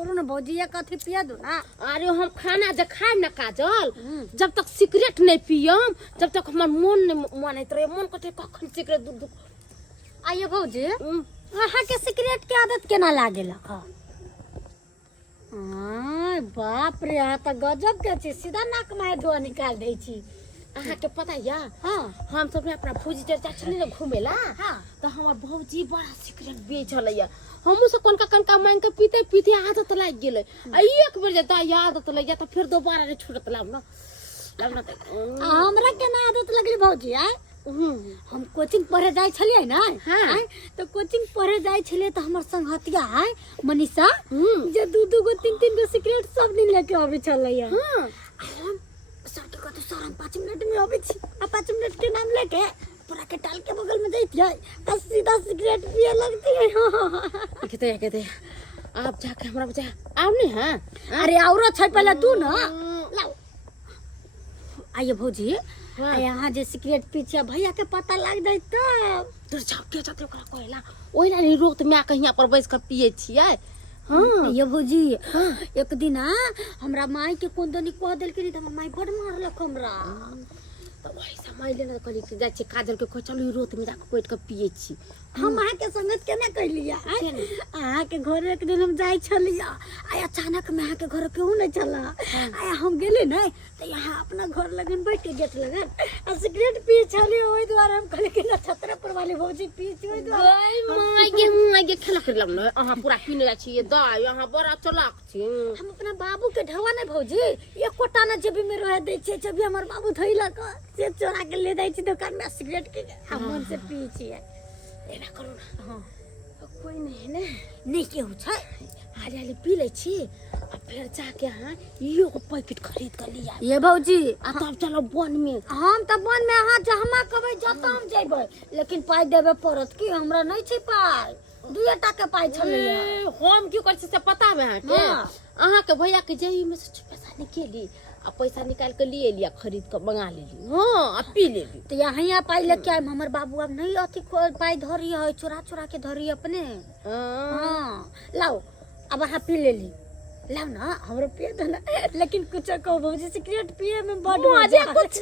करू ना भौजी एक अथी पिया दो ना। अरे हम खाना जे खाए ना काजल जब तक सिगरेट नहीं पियम जब तक हमार मन नहीं मानत रहे मन कहते कखन सिगरेट दूध आइए भौजी अहाँ के सिगरेट के आदत केना लागेला बाप रे अहाँ तो गजब के छी सीधा नाक में धुआं निकाल दै छी। अहाँ के पता या हाँ हम सब अपना भौजी चर्चा चले ना घूमेला हाँ तो हमार भौजी बड़ा सिगरेट बेचल या हमहू से कनका मांग के पीते पीते आदत लग गेले एक बेर जता आदत लग गया तो फिर दोबारा नहीं छूटत लाम ना हमरा केना आदत लगली भौजी आय हम कोचिंग पढ़े जाय छलिए ना हाँ। तो कोचिंग पढ़े जाय छलिए तो हमर संगहतिया है मनीषा जे दू गो तीन गो सिगरेट सब दिन लेके आवे छलिए हां हम सबके कहते सर हम 5 मिनट में आवे छी आ 5 मिनट के नाम लेके पूरा के टाल के बगल में जाइत है आ सीधा सिगरेट पिए लगती है कहते आप जाके हमरा बचा आव नहीं हां अरे औरो छै पहले तू ना लाओ आइए भौजी यहाँ जे सिगरेट पीछे भैया के पता लग जाए तब तो छक्के जाते ओकरा कहला ओइ ना रोत में आके यहां पर बैस के पिए छियै हाँ ये भौजी एक दिन हमरा माई के कोंदनी कह देल के त माई बड़ मारलक हमरा तो वही समय लेना कहली कि जाय छी काजल के कह चलू रोत में जाके बैठ के पिए छी हम अहाँ के संगत केना कैलिया अहाँ के घर एक दिन हम जाय छलिया आ अचानक में अहाँ के घर केहू नहीं चला आ हम गेली नहीं तो यहाँ अपना घर लगन बैठ के गेट लगन आ सिगरेट पी छली ओइ द्वारा हम कहले कि नक्षत्र पर वाली भौजी पी छी ओइ द्वारा माई गे खेला कर लम न अहाँ पूरा पीने जा छी दाई अहाँ बड़ा चलाक छी हम अपना बाबू के ढवा नहीं भौजी एक कोटा न जेबी में रह दे छी जब हमर बाबू धइला क से चोरा के ले जाय छी दुकान में सिगरेट के हम मन से पी छी एना करू ना हां कोई नहीं है ना नहीं केहू छै हाली पी ले छी आ फिर जाके हां यो पैकेट खरीद कर लिया ये भौजी आ तब चलो वन में हम त वन में अहाँ जमा कहबै जत हम जेबै लेकिन पाई देबे पड़त कि हमरा नहीं छै पाई 2 टका पाई छलै हम की कर से पता है के अहाँ के भैया के जेही में से पैसा निकाली आ पैसा निकाल के लिए लिया खरीद के मंगा लेली हां आ पी लेली तो यहाँ पाई लेके आइम हमर बाबू अब नहीं अथी पाई धरी है चोरा के धरी अपने हां लाओ अब अहाँ पी लेली लाओ ना हमरो पिए दो ना लेकिन कुछ कहो भौजी सिगरेट पिए में बड़ मजा कुछ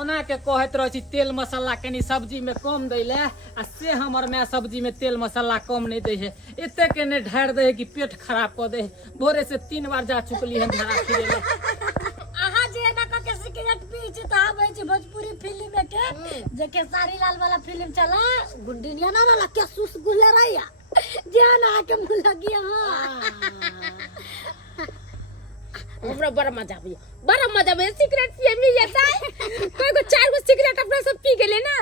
ओना के कहत रह छी तेल मसाला कनी सब्जी में कम दैले आ से हमर माय सब्जी में तेल मसाला कम नहीं दे है एते के ने ढार दे है कि पेट खराब कर दे भोरे से 3 बार जा चुकली है धारा फिरे ले अहाँ जे एना क के सिगरेट पी छी त आबै छी भोजपुरी फिल्म में के जे केसारी लाल वाला फिल्म चला गुंडीनिया ना वाला के सुस गुले रहिया जे ना के मुंह लगी हां हमरा बड़ा मजा आवे सिगरेट पिए में जाता कोई को 4 गो सिगरेट अपना सब पी गेले ना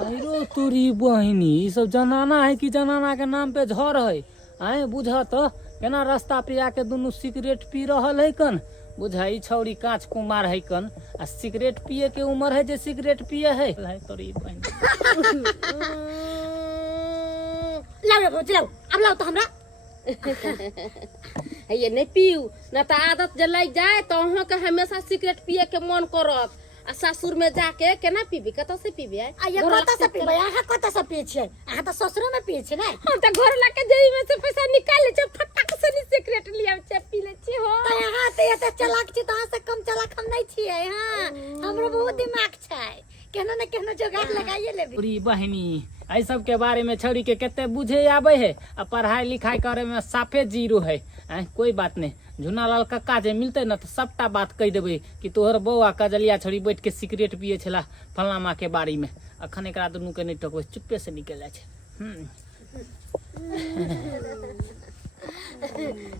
आइरो तोरी बहिनी ई सब जनाना है कि जनाना के नाम पे झर है आए बुझा तो केना रास्ता पे आके दुनु सिगरेट पी रहल है कन बुझाई छौरी कांच कुमार है कन आ सिगरेट पिए के उम्र है जे सिगरेट पिए है तोरी बहिनी लाओ भौजी लाओ अब लाओ तो हमरा ये नहीं पीऊ ना तो आदत जे लग जाए तो अहाँ के हमेशा सिगरेट पिए के मन करत आ ससुर में जाके केना पीबी कत से पीबी आ ये कत से पीबे अहाँ कत से पिए छियै अहाँ त ससुरो में पिए छियै नै हम त घर लाके जेई में से पैसा निकाल ले छ फटक से सिगरेट लिया छ पी ले छी हो त यहाँ से एते चलाक छी त अहाँ से कम चलाक हम नहीं छियै हां हमरो बहुत दिमाग छै केना न केना जोगाड़ लगाइए लेबी पूरी बहिनी आई सब के बारे में छौरी के केते बुझे आवे है आ पढ़ाई लिखाई करे में साफे जीरो है कोई बात नहीं झुना लाल कक्का जे मिलते न तो सबटा बात कह देबे कि तोहर बौआ कजलिया छोड़ी बैठ के सिगरेट पिए छला फलना माँ के बाड़ी में अखन एकरा दुनू के नहीं टकबे चुप्पे से निकल जाए छे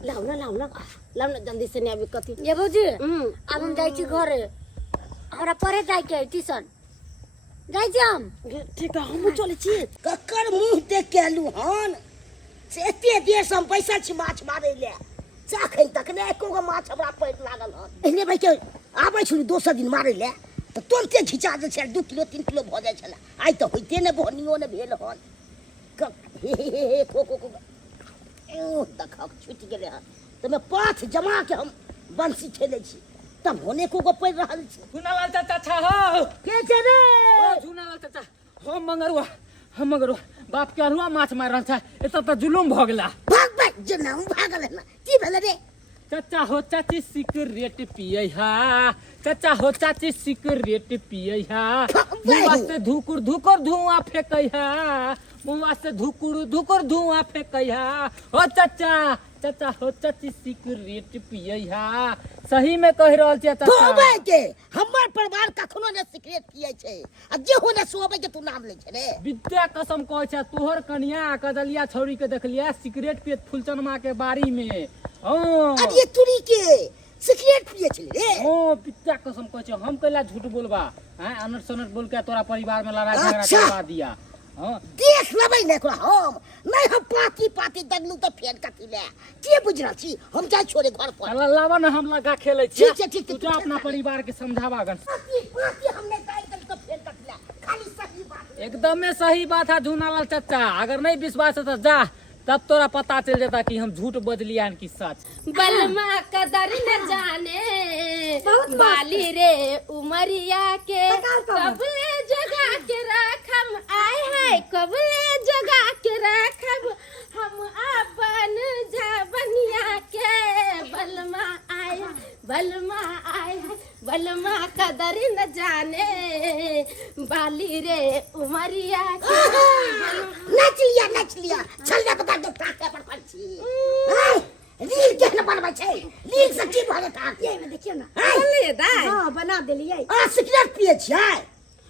लाओ ना जल्दी से नहीं आबे कथी ये भौजी अब हम जाई छी घरे हमरा पढ़े जाय के ट्यूशन जाई छी हम ठीक है हम चले छी ककर मुंह देख के आलू हन से एते देर से हम पैसा छी माछ मारे ले चाखै तक ने एको गो माछ हमरा पैट लागल हन एने भाई के आबै छु दोसर दिन मारे ले त तुरंते घिचा दे छै 2 किलो 3 किलो भ जाय छला आइ त होइते ने बहनियो ने भेल हन हे को ओ देखा छूट गेले हन त मैं पाथ जमा के हम बंसी खेले छी तब होने को पड़ रहल छी झुनालाल चाचा हो के छै रे ओ झुनालाल चाचा हम मंगरुआ बाप के अरुआ माछ मार रहल था एत त जुलुम भ गेला भाग भाग जे नाम भागल है ना की भेले रे चाचा हो चाची सिगरेट पिए हा, चाचा हो चाची सिगरेट पिए हा, मुँह से धुकुर धुकुर धुआं फेंकै हा, मुँह से धुकुर धुकुर धुआं फेंकै हा। हो चाचा, चाचा हो चाची सिगरेट पिए हा। सही में कह रहल छियै चाचा। तोबे के हमर परिवार कखनो ने सिगरेट पिए छै आ जे होने सोबे के तू नाम ले छै रे। विद्या कसम कहै छै तोहर कन्या कदलिया छौरी के देखलिया सिगरेट पियत फुलचनमा के बारी में। हाँ अरे तुरी के सिगरेट पिए छै रे। हाँ विद्या कसम कहै छै हम कैला झूठ बोलबा हैं अनट सनट बोल के तोरा परिवार में लड़ाई झगड़ा अच्छा। करवा दिया। हाँ देख लेबै ने एकरा हम नहीं हम पाती पाती दगलू तो फेर कथी ले के बुझरा छी हम जाय छोड़े घर पर। चल लावा ना हम लगा खेलै छी। ठीक छै, ठीक छै, तू जा अपना परिवार के समझावा गन। पाती पाती हमने दाई तो फेर कथी ले खाली सही बात। एकदम में सही बात है झूनालाल चाचा। अगर नहीं विश्वास है तो जा तब तोरा पता चल जाता कि हम झूठ बदलिया कि सच। बलमा कदर न जाने बाली रे उमरिया के कबले जगा के रखम आए है कबले जगा के रखम हम अपन जबनिया के बलमा आए बलमा कदर न जाने बाली रे उमरिया के नच लिया चल जा बता दो टाके पर पड़छी रील के न बनबै छै रील से की भले टाके में देखियो ना बोलिए दाई हाँ बना देलियै। आ सिगरेट पिए छै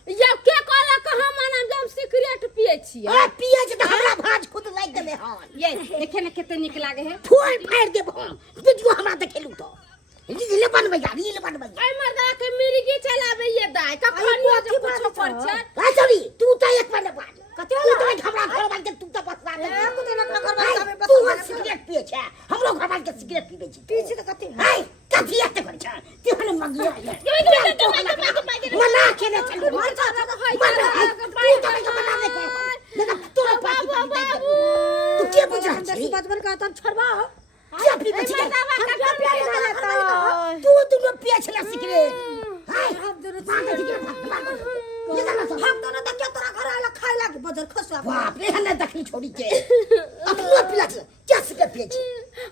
ये के कहला कि हम हम सिगरेट पिए छियै। आ पिए छै त हमरा भाज खुद लाग गेले हन। ये देखे ना कितने निक लागे है। फोड़ फाड़ देब हम वीडियो हमरा देखेलू तो रील बनबै आई मर्दा के मिर्गी चलावे ये दाई कखन यो जे कुछो पर छै। आ सॉरी तू त एक बार बात कते तू तो हमरा घर वाल के तू त बस बात तू तो ना घर वाल के बस तू बात सिगरेट पिए छै हमरो घर वाल के सिगरेट पीबे छै पीछे तो कते हाय कथी एते कर छै तू हने मंगिया मना के ने चल मना तोरा पापा तू के बुझा छी बचपन का तब छोड़बा क्या पीबे छी तू दुनो पिए छला सिगरेट हाय हम दोनों हम हम दोनों तक क्या तोरा घर आला खाए लागे बजर खसवा बाप रे हने देखली छोड़ी के अपनो पिला क्या सिगरेट पिए छी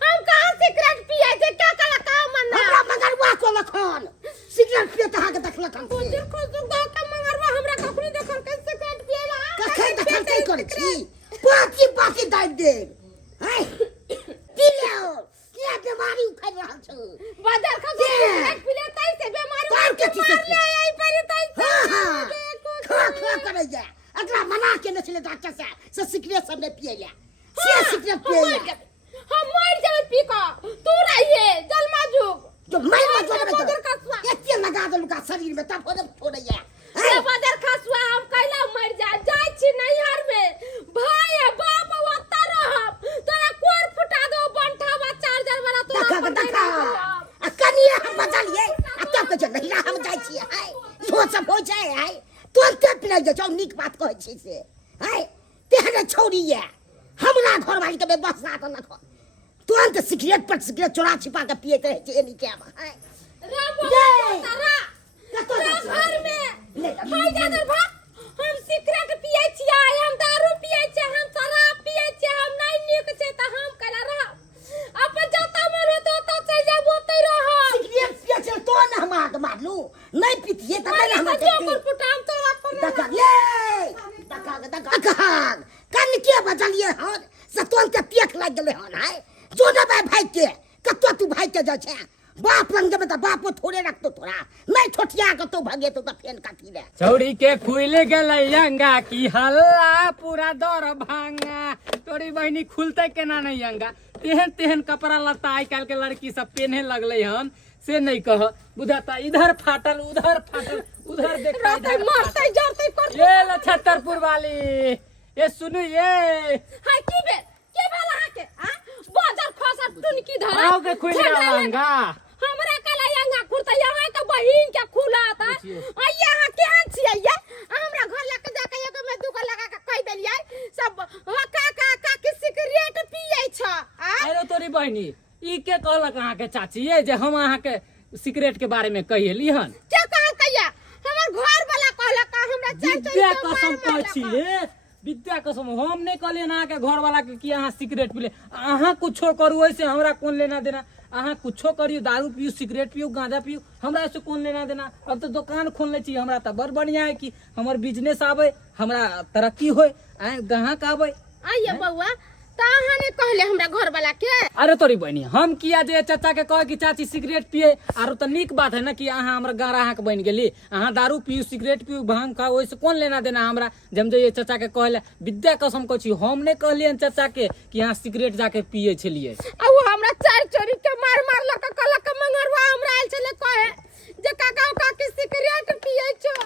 हम कहां सिगरेट पिए छै का कला का मन्ना हमरा मगरवा को लखन सिगरेट पिए त हां के देखलक हम बजर खसु गा का मंगरवा हमरा कखनी देखल के सिगरेट पिएला कखन देखल के कर छी पाती पाती दाइ दे हाय पिलो क्या बीमारी उखड़ रहल छ बजर खसु सिगरेट पिले तै से बीमारी और के मार ले आई पर तै से खा करे जा अगला मना के न चले डॉक्टर से सिगरेट सब ने पिए ले से सिगरेट पिए हम मर जाए पी का तू रहिए जलमा जुग जो मैं मत बजर बोले खसुआ एते लगा दे लुका शरीर में तब होने छोड़े जा ए बजर खसुआ हम कैला मर जाए छी नैहर में भाई बाप ओता रहब तोरा कोर फुटा दो बंठावा चार्जर वाला तोरा देखा आ कनिया हम बचा लिए आ तब के नहिरा हम जाय छी हाय इहो सब हो जाय हाय तुरंत पिला जा चौ निक बात कहै छी से हाय तेहने छौरी ये हमरा घर वाली के बस रात न तुरंत सिगरेट पर सिगरेट चोरा छिपा के पिए रहे छै एनी के हाय घर में हाय जादर भा हम सिगरेट पिए छियै हम दारू पिए छियै हम शराब पिए छियै हम नहीं नीक छै त हम कला रह अपन जाता में रहतो त चल जाबो तै रह सिगरेट पिए छै तो न हम आग मारलू नहीं पीतिए त नहीं हम जोकर फुटाम तोरा पर देखा ये देखा कन के बजलिए हन से तुरंत पेख लाग गेले हन हाय जो न भाई के कतो तू भाई के जा छै बाप लंग जब त बापो थोड़े रखतो तोरा नहीं ठोठिया के तो भगे तो त फेन काटी ले छौरी के खुल गेलै अंगा की हल्ला पूरा दर भांगा तोरी बहिनी खुलते केना नहीं अंगा तेहन तेहन कपड़ा लत्ता आइ काल के लड़की सब पहने लगले हन से नहीं कह बुझाता इधर फाटल उधर देखा इधर मारते जरते कर ये लछतरपुर वाली ये सुनु ये हाय के भेल अहाँ के हां बाजार खसा टुनकी धरा आओ के खुल अंगा हमरा कला अंगा खुरता यहाँ के बहिन के खुलाता आ यहाँ केहन छियै ये हमरा घर लेके जाके एगो में दुगो लगा के कह देलियै सब का के सिगरेट पियै छ अरे तोरी बहिनी ई के कहलक अहाँ के चाची ये जे हम अहाँ के सिगरेट के बारे में कहिली हन के कहल कहिया हमर घर वाला कहलक हमरा विद्या कसम कहै छी विद्या कसम हम नहीं कहलिए ना के घर वाला के कि अहाँ सिगरेट पीले अहाँ कुछो करू ऐसे हमरा कौन लेना देना अहाँ कुछो करियो दारू पियो सिगरेट पियो गांजा पियो हमरा ऐसे कौन लेना देना अब तो दुकान खोलने चाहिए हमरा तो बड़ बढ़िया है कि हमर बिजनेस आवे हमरा तरक्की होए ग्राहक आवे आइए बउआ ताहा ने कहले हमरा घर वाला के अरे तोरी बहनी हम किया जे चाचा के कहे कि चाची सिगरेट पिए आरो तो निक बात है ना कि अहाँ हमरा ग्राहक बन गेली अहाँ दारू पियो सिगरेट पियो भांग खाओ ओइसे कौन लेना देना हमरा जब जे चाचा के कहले विद्या कसम कहै छी हम नहीं कहलियन चाचा के कि अहाँ सिगरेट जाके पिए छलिए आ वो हमरा चार चोरी के मार मार लक कलक मंगरवा हमरा आइल छले कहे जे काका काकी सिगरेट पिए छ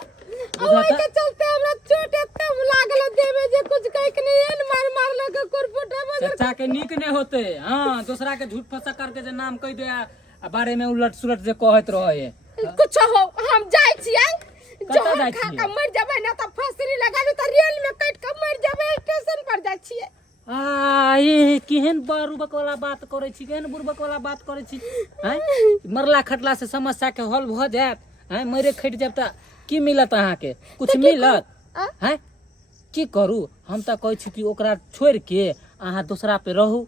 ओइ के चलते हमरा चोट एते लागल देवे जे कुछ कह के नहीं मार मार लक कुरपुटा चाचा के निक नहीं होते हाँ दूसरा के झूठ फसा करके जे नाम कह दे बारे में उलट सुलट जे कहत रहे कुछ हो हम जाय छियै जो जाय खा छियै? के मर जाबे ना त फसरी लगा दे त रेल में कट के मर जाबे स्टेशन पर जाय छियै ये केहन बुड़बक वाला बात करे छी केहन बुड़बक वाला बात करे छी हैं मरला खटला से समस्या के हल भ जात हैं मरे खट जाब त की मिलत अहाँ के कुछ मिलत हैं की करू हम त कहै छी कि ओकरा छोड़ के अहाँ दूसरा पे रहू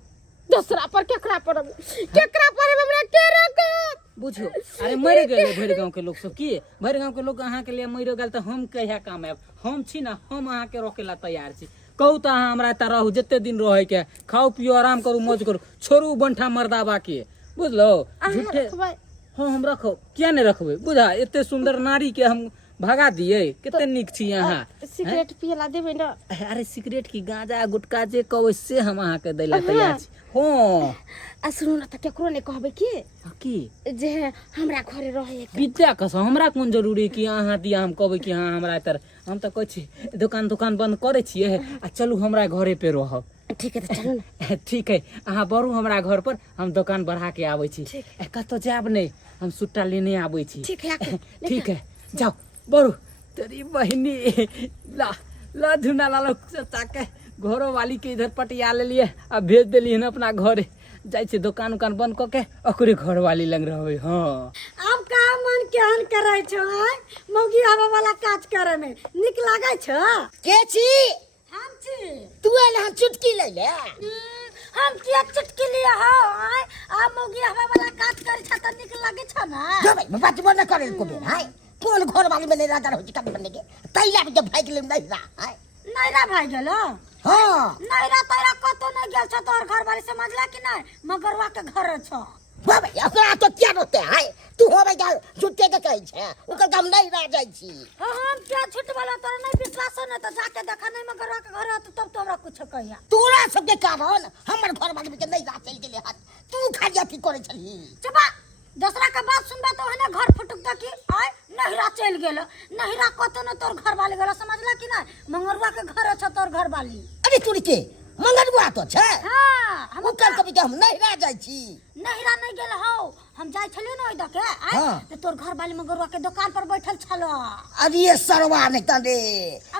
दूसरा पर केकरा पर हमरा के रखत बुझो अरे मर गए भर गांव के लोग सब की भर गांव के लोग अहाँ के लिए मर गए तो हम कहिया काम आब हम छी ना हम अहाँ के रोके ला तैयार छी कहू तो अहाँ हमरा एतऽ रहू जते दिन रहे के खाओ पियो आराम करू मौज करू छोड़ू बंठा मर्दाबा के बुझलो झूठे हाँ हम रखो क्या नहीं रखबे बुझा एते सुंदर नारी के हम भगा दिए कितने निक छी अहाँ सिगरेट पियला देबे ना अरे सिगरेट की गांजा गुटका जे कहबै से हम अहाँ के दैला तैयार छी हाँ आ सुनु ना त केकरो ने कहबे की जे हमरा घरे रहे विद्या कसम हमरा कौन जरूरी कि अहाँ दिया हम कहबै कि हाँ हमरा तर हम तो कहै छी दुकान बंद करे छिए आ चलू हमरा घरे पे रहब ठीक है त चलू ना ठीक है अहाँ बरू हमरा घर पर हम दुकान बढ़ा के आबै छी कतो जाब नहीं हम सुट्टा लेने आबै छी ठीक है ठीक है जाओ बरू तेरी बहनी ला झुना लालो चाचा के घरों वाली के इधर पटिया ले लिए अब भेज देली हन अपना घरे जाय छे दुकान बंद क के ओकरे घर वाली लग रहबे हां अब का मन केहन करे छ मौगी आवा वाला काज करे में निक लागे छ के छी हम छी तू एले हम चुटकी ले ले हम किया चुटकी लिया हो आ मौगी आवा वाला काज करे छ त निक लागे छ ना जो भाई बात बोल ना करे को बे हाय कौन घर वाली में नहीं राजा हो चिकन बनने के तैला के भाई के लिए नहीं रहा हाय नैरा भाई गेलो हां नैरा तैरा कतो नहीं गेल छ तोर घर वाली समझला कि नहीं मगरवा के घर छ बाबा ओकरा तो क्या होते है तू होबे जा छुट्टे के कहै छै ओकर काम नहीं रह जाय छी हम क्या छुट वाला तोरा नहीं विश्वास न त जाके देखा नहीं मगरवा के घर त तब तोरा कुछ कहिया तोरा सब के कारण हमर घर वाली में नहीं रह चल गेले हाथ तू खाजा की करे छली चुपा दूसरा का बात सुनबा तो हने घर फुटक द की आय नहिरा चल गेल नहिरा कतो न तोर घर वाली गेल समझला कि ना मंगरवा के घर छ तोर घर वाली अरे तोरी के मंगरवा तो छै हां हम ओकर कभी के हम नहीं रह जाय छी नहिरा नहीं गेल हो हम जाय छलिए न ओइ दके आय त तोर घर वाली मंगरवा के दुकान पर बैठल छलो अरे ये सरवा नहीं तने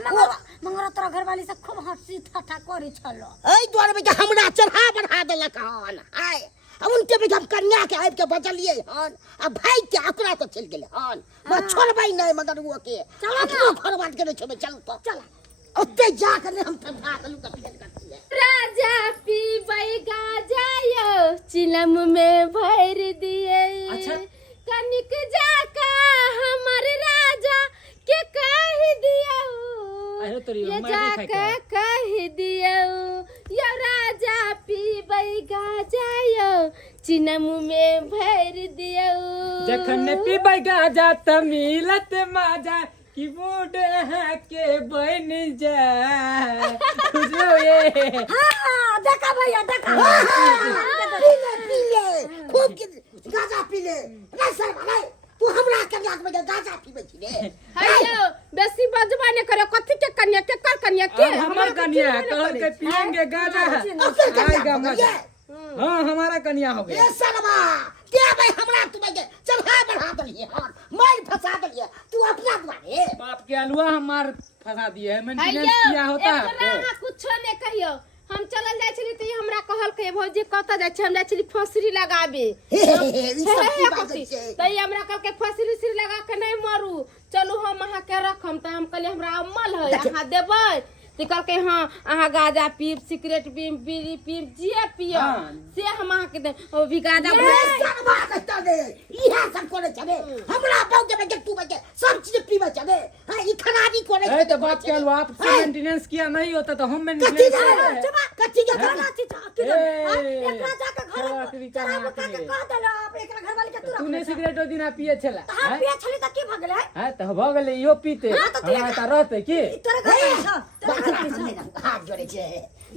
मंगरवा तोरा घर वाली से खूब हंसी ठट्ठा करे छलो एई द्वार में के हमरा चढ़ा बढ़ा देलक हन आय अब उनके भी हम कन्या के आब के बचलिए हन अब भाई के ओकरा तो चल गेले हन मैं छोड़बै नहीं मगर वो के चलो घर बात के छोड़बै चल तो चल ओते जा के हम ठंडा कलू का पेट करती राजा पीबै गाजा यो चिलम में भर दिए अच्छा। कनिक जाका हमर राजा के कह दियो अरे तोरी ये मार नहीं जाका खाए कह दियो यो राजा पीबै गाजा यो चिलम में भर दियो जखन पीबै गाजा त मिलत माजा कि बूढ़े है के बन जाए बुझो ये हां देखा भैया देखा पी ले खूब के गाजा पी ले नहीं सर भाई तू हमरा कन्या के गाजा पीबै छी रे हेलो बेसी बजबा ने करे कथि के कन्या के कर कन्या के हमार कन्या कहल के पिएंगे गाजा आएगा मजा हाँ हमारा कन्या हो गया ये सरवा क्या भाई हमरा तुम्हें के चढ़ा बढ़ा दलिए और मार फंसा दलिए तू अपना द्वारे बाप के अलुआ हमार फंसा दिए है मेंटेनेंस हेलो किया होता है एकरा कुछो ने कहियो हम चलल जाय छली त हमरा कहल के भौजी कत जाय छी हम जाय छली फसरी लगाबे ई सब की बात छै त हमरा कहल के फसरी सिर लगा के नहीं मरू चलू हम अहाँ के रखम त हम कहले हमरा अम्मल है अहाँ देबै कहल के हाँ अहाँ गांजा पीब सिगरेट पीब बीड़ी पीब जे पियो से हम अहाँ के दे ओ भी गांजा इहा सब करे चले हमरा बाऊ के बेटे तू बेटे सब चीज पीवे चले हां ई खराबी करे ए तो बात कह लो आप मेंटेनेंस किया नहीं होता तो हम कच्ची मेंटेनेंस जगह कच्ची जगह गाना चिचा के एकरा जाके घर खराब करके कह देलो आप एकरा घर वाले के तुरंत तूने सिगरेट ओ दिना पिए छला हम पिए छली त की भ गेलै है तो भ गेलै इहो पीते हमरा त रहते की तोरा घर छ हाथ जोड़े छे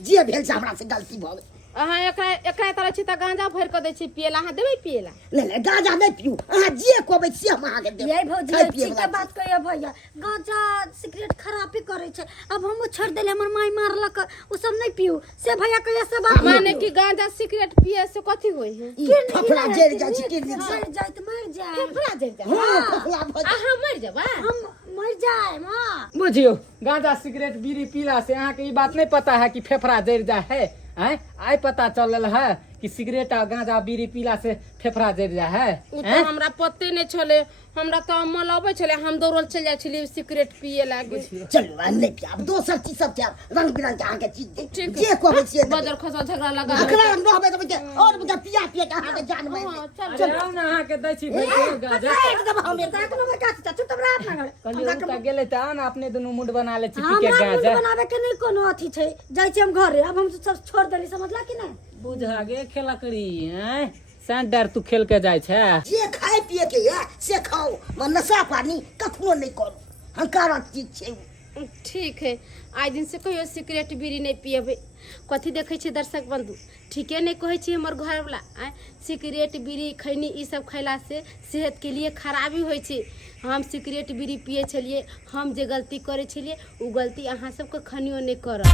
जे भेल से हमरा से गलती भ गेल अहाँ एकरा तरह छी त गांजा भर के दै छी पियला अहाँ देबै पियला नहीं गांजा नहीं पियो अहाँ जे कहबै से हम अहाँ के देब ये भौजी ठीक के बात कहियो भैया गांजा सिगरेट खराबी करे छै अब हम छोड़ देले हमर माई मारलक उ सब नहीं पियो से भैया कहियो से बात माने कि गांजा सिगरेट पिए से कथी होय है फफड़ा जड़ जाय छै किर मर जाए त मर जाए फेफड़ा जड़ जाए हां फफड़ा भ अहाँ मर जाबा हम मर जाए मां बुझियो गांजा सिगरेट बीड़ी पीला से अहाँ के ई बात नहीं पता है कि फेफड़ा जड़ जाए है हैं आई पता चलल है कि सिगरेट आ गांजा बीड़ी पीला से फेफड़ा जड़ जाए है उ तो हमरा पते नहीं छले हमरा तो अमल आबै छले हम दौड़ल चल जाय छली सिगरेट पिए लागे चलो हम नहीं पियाब दोसर चीज सब पियाब रंग बिरंग के अहाँ के चीज दे ठीक जे कहबै से बजर खसा झगड़ा लगा अकरा हम रहबै त बेटे और बेटा पिया पिया के अहाँ के जान में चल ना अहाँ के दै छी भैया गांजा एकदम हम ताक न का चाचू तब रात ना कहलियो उनका गेले त आन अपने दुनु मुंड बना ले छी पी के हमरा गांजा बनावे के नहीं कोनो अथी छै जाय छी हम घरे अब हम सब छोड़ देली समझला कि नहीं बुझा गे खेला करी हैं सेंटर तू खेल के जाय छै जे खाए पिए के है से खाओ म नशा पानी कखनो नहीं करू हंकारक चीज छै ठीक है आइ दिन से कहियो सिगरेट बीड़ी नहीं पिएबै कथी देखै छी दर्शक बंधु ठीके नहीं कहै छी हमर घर वाला सिगरेट बीड़ी खैनी ई सब खैला से सेहत के लिए खराबी होइ छै हम सिगरेट बीड़ी पिए छलिए हम जे गलती करे छलिए उ गलती अहाँ सबके खनियो नहीं करब